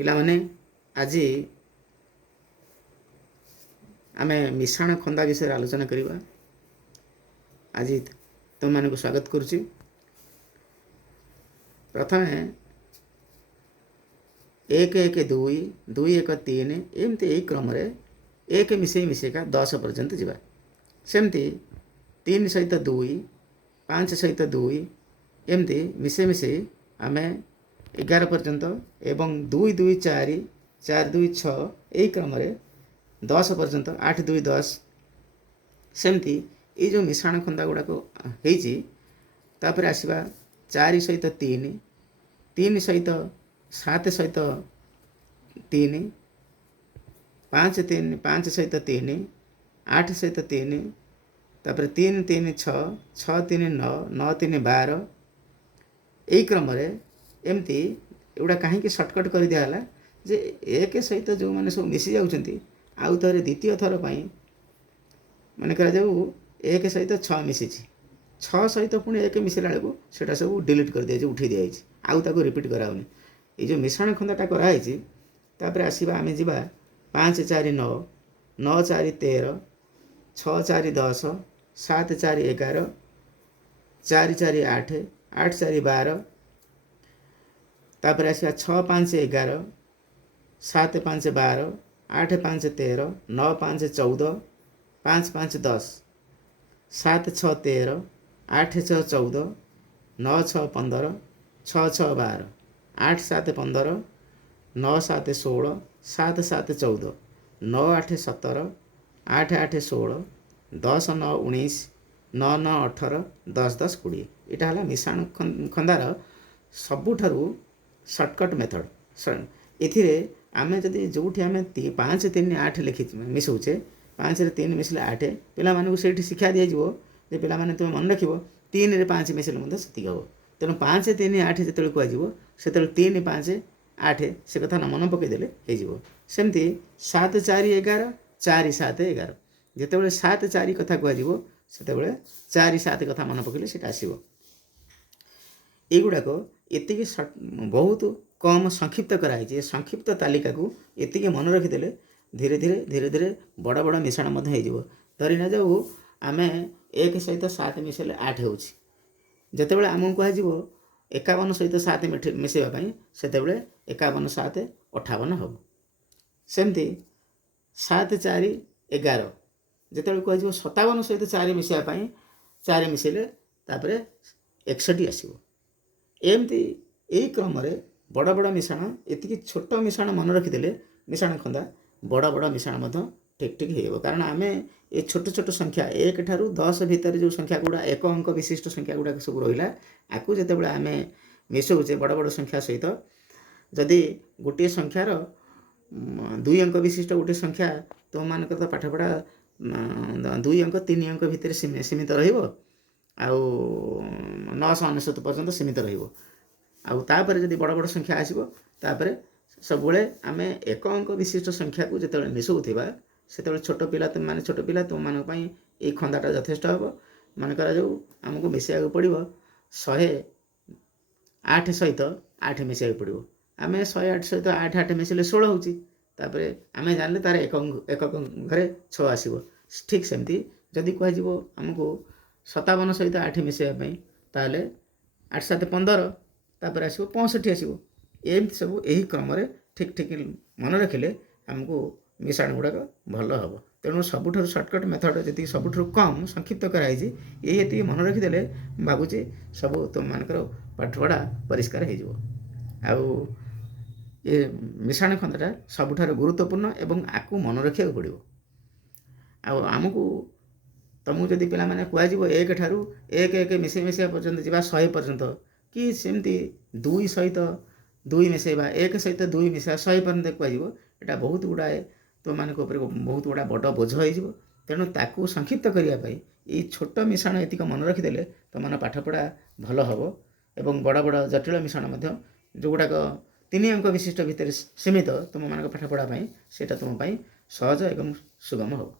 ପିଲାମାନେ ଆଜି ଆମେ ମିଶାଣ ଖନ୍ଦା ବିଷୟରେ ଆଲୋଚନା କରିବା। ଆଜି ତୁମମାନଙ୍କୁ ସ୍ୱାଗତ କରୁଛି। ପ୍ରଥମେ 1 1 2 2 1 3 ଏମିତି ଏହି କ୍ରମରେ 1 ମିଶାଇକା 10 ପର୍ଯ୍ୟନ୍ତ ଯିବା। ସେମିତି 3 ସହିତ 2 5 ସହିତ 2 ଏମିତି ମିଶାଇ ଆମେ 11 ପର୍ଯ୍ୟନ୍ତ ଏବଂ 2 2 4 4 2 6 ଏହି କ୍ରମରେ 10 ପର୍ଯ୍ୟନ୍ତ 8 2 10 ସେମିତି ଏଇ ଯେଉଁ ମିଶାଣ ଖନ୍ଦା ଗୁଡ଼ାକ ହେଇଛି। ତାପରେ ଆସିବା 4 ସହିତ 3 3 ସହିତ 7 ସହିତ 3 5 3 5 ସହିତ 3 8 ସହିତ 3 ତାପରେ 3 3 6 6 3 9 9 3 12 ଏହି କ୍ରମରେ ଏମିତି ଏଗୁଡ଼ା କାହିଁକି ସର୍ଟକଟ୍ କରିଦିଆହେଲା ଯେ 1 ସହିତ ଯେଉଁମାନେ ସବୁ ମିଶି ଯାଉଛନ୍ତି ଆଉ ଥରେ ଦ୍ୱିତୀୟ ଥର ପାଇଁ ମାନେ କରାଯାଉ 1 ସହିତ 6 ମିଶିଛି, 6 ସହିତ ପୁଣି 1 ମିଶିଲା ବେଳକୁ ସେଇଟା ସବୁ ଡିଲିଟ୍ କରିଦିଆଯାଇଛି, ଉଠାଇ ଦିଆଯାଇଛି, ଆଉ ତାକୁ ରିପିଟ୍ କରାହେଉନି। ଏଇ ଯେଉଁ ମିଶାଣ ଖନ୍ଦାଟା କରାହେଇଛି। ତାପରେ ଆସିବା ଆମେ ଯିବା 5 4 9 9 4 13 6 4 10 7 4 11 4 4 8 8 4 12 ତାପରେ ଆସିବା 6 5 11 7 5 12 8 5 13 9 5 14 5 5 10 7 6 13 8 6 14 9 6 15 6 6 12 8 7 15 9 7 16 7 7 14 9 8 17 8 8 16 10 9 19 9 9 18 10 10 20 ଏଇଟା ହେଲା ମିଶାଣ ଖନ୍ଦାର ସବୁଠାରୁ ସର୍ଟକଟ୍ ମେଥଡ଼। ଏଥିରେ ଆମେ ଯଦି ଯେଉଁଠି ଆମେ 5 3 8 ମିଶାଉଛେ, 5ରେ 3 ମିଶିଲେ 8, ପିଲାମାନଙ୍କୁ ସେଇଠି ଶିକ୍ଷା ଦିଆଯିବ ଯେ ପିଲାମାନେ ତୁମେ ମନେ ରଖିବ 3ରେ 5 ମିଶିଲେ ମଧ୍ୟ ସେତିକି ହେବ। ତେଣୁ 5 3 8 ଯେତେବେଳେ କୁହାଯିବ ସେତେବେଳେ 3 5 8 ସେ କଥା ମନେ ପକାଇଦେଲେ ହେଇଯିବ। ସେମିତି 7 4 11 4 7 11 ଯେତେବେଳେ 7 4 କଥା କୁହାଯିବ ସେତେବେଳେ 4 7 କଥା ମନେ ପକାଇଲେ ସେଇଟା ଆସିବ। ଏଗୁଡ଼ାକ ଏତିକି ବହୁତ କମ୍ ସଂକ୍ଷିପ୍ତ କରାହେଇଛି। ଏ ସଂକ୍ଷିପ୍ତ ତାଲିକାକୁ ଏତିକି ମନେ ରଖିଦେଲେ ଧୀରେ ଧୀରେ ବଡ଼ ବଡ଼ ମିଶାଣ ମଧ୍ୟ ହେଇଯିବ। ଧରି ନିଆଯାଉ ଆମେ 1 ସହିତ 7 ମିଶାଇଲେ 8 ହେଉଛି, ଯେତେବେଳେ ଆମକୁ କୁହାଯିବ 51 ସହିତ 7 ମିଶାଇବା ପାଇଁ ସେତେବେଳେ 51 7 58 ହେବ। ସେମିତି 7 4 11 ଯେତେବେଳେ କୁହାଯିବ 57 ସହିତ 4 ମିଶାଇବା ପାଇଁ 4 ମିଶାଇଲେ ତାପରେ 61 ଆସିବ। ଏମିତି ଏହି କ୍ରମରେ ବଡ଼ ବଡ଼ ମିଶାଣ, ଏତିକି ଛୋଟ ମିଶାଣ ମନେ ରଖିଦେଲେ ମିଶାଣ ଖନ୍ଦା ବଡ଼ ବଡ଼ ମିଶାଣ ମଧ୍ୟ ଠିକ୍ ଠିକ୍ ହେଇଯିବ। କାରଣ ଆମେ ଏ ଛୋଟ ଛୋଟ ସଂଖ୍ୟା 1 ଠାରୁ 10 ଭିତରେ ଯେଉଁ ସଂଖ୍ୟା ଗୁଡ଼ା 1 ଅଙ୍କ ବିଶିଷ୍ଟ ସଂଖ୍ୟା ଗୁଡ଼ାକ ସବୁ ରହିଲା, ଆକୁ ଯେତେବେଳେ ଆମେ ମିଶାଉଛେ ବଡ଼ ବଡ଼ ସଂଖ୍ୟା ସହିତ, ଯଦି ଗୋଟିଏ ସଂଖ୍ୟାର 2 ଅଙ୍କ ବିଶିଷ୍ଟ ଗୋଟିଏ ସଂଖ୍ୟା, ତୁମମାନଙ୍କର ତ ପାଠପଢ଼ା 2 ଅଙ୍କ 3 ଅଙ୍କ ଭିତରେ ସୀମିତ ରହିବ, ଆଉ 999 ପର୍ଯ୍ୟନ୍ତ ସୀମିତ ରହିବ। ଆଉ ତାପରେ ଯଦି ବଡ଼ ବଡ଼ ସଂଖ୍ୟା ଆସିବ, ତାପରେ ସବୁବେଳେ ଆମେ 1 ଅଙ୍କ ବିଶିଷ୍ଟ ସଂଖ୍ୟାକୁ ଯେତେବେଳେ ମିଶାଉଥିବା ସେତେବେଳେ ଛୋଟ ପିଲା ତୁମମାନଙ୍କ ପାଇଁ ଏଇ ଖନ୍ଦାଟା ଯଥେଷ୍ଟ ହେବ। ମନେ କରାଯାଉ ଆମକୁ ମିଶାଇବାକୁ ପଡ଼ିବ 108 ସହିତ 8 ମିଶାଇବାକୁ ପଡ଼ିବ। ଆମେ 108 ସହିତ 8 ମିଶାଇଲେ 16 ହେଉଛି। ତାପରେ ଆମେ ଜାଣିଲେ ତାର ଏକକ ଘରେ 6 ଆସିବ। ଠିକ୍ ସେମିତି ଯଦି କୁହାଯିବ ଆମକୁ 57 ସହିତ 8 ମିଶାଇବା ପାଇଁ, ତାହେଲେ 8 7 15 ତାପରେ ଆସିବ 65 ଆସିବ। ଏମିତି ସବୁ ଏହି କ୍ରମରେ ଠିକ୍ ମନେ ରଖିଲେ ଆମକୁ ମିଶାଣ ଗୁଡ଼ାକ ଭଲ ହେବ। ତେଣୁ ସବୁଠାରୁ ସର୍ଟକଟ୍ ମେଥଡ଼ ଯେତିକି ସବୁଠାରୁ କମ୍ ସଂକ୍ଷିପ୍ତ କରାହେଇଛି, ଏତିକି ମନେ ରଖିଦେଲେ ଭାବୁଛି ସବୁ ତୁମମାନଙ୍କର ପାଠପଢ଼ା ପରିଷ୍କାର ହେଇଯିବ। ଆଉ ଏ ମିଶାଣ ଖନ୍ଦାଟା ସବୁଠାରୁ ଗୁରୁତ୍ୱପୂର୍ଣ୍ଣ ଏବଂ ଆକୁ ମନେ ରଖିବାକୁ ପଡ଼ିବ। ଆଉ ତମକୁ ଯଦି ପିଲାମାନେ କୁହାଯିବ 1 ଠାରୁ 1 1 ମିଶାଇବା ପର୍ଯ୍ୟନ୍ତ ଯିବା 100 ପର୍ଯ୍ୟନ୍ତ, କି ସେମିତି 2 ସହିତ 2 ମିଶାଇବା, 1 ସହିତ 2 ମିଶାଇବା 100 ପର୍ଯ୍ୟନ୍ତ କୁହାଯିବ, ଏଇଟା ବହୁତ ଗୁଡ଼ାଏ ତୁମମାନଙ୍କ ଉପରେ ବହୁତ ଗୁଡ଼ା ବଡ଼ ବୋଝ ହେଇଯିବ। ତେଣୁ ତାକୁ ସଂକ୍ଷିପ୍ତ କରିବା ପାଇଁ ଏଇ ଛୋଟ ମିଶାଣ ଏତିକ ମନେ ରଖିଦେଲେ ତୁମମାନଙ୍କ ପାଠପଢ଼ା ଭଲ ହେବ। ଏବଂ ବଡ଼ ବଡ଼ ଜଟିଳ ମିଶାଣ ମଧ୍ୟ ଯେଉଁଗୁଡ଼ାକ 3 ଅଙ୍କ ବିଶିଷ୍ଟ ଭିତରେ ସୀମିତ ତୁମମାନଙ୍କ ପାଠପଢ଼ା ପାଇଁ, ସେଇଟା ତୁମ ପାଇଁ ସହଜ ଏବଂ ସୁଗମ ହେବ।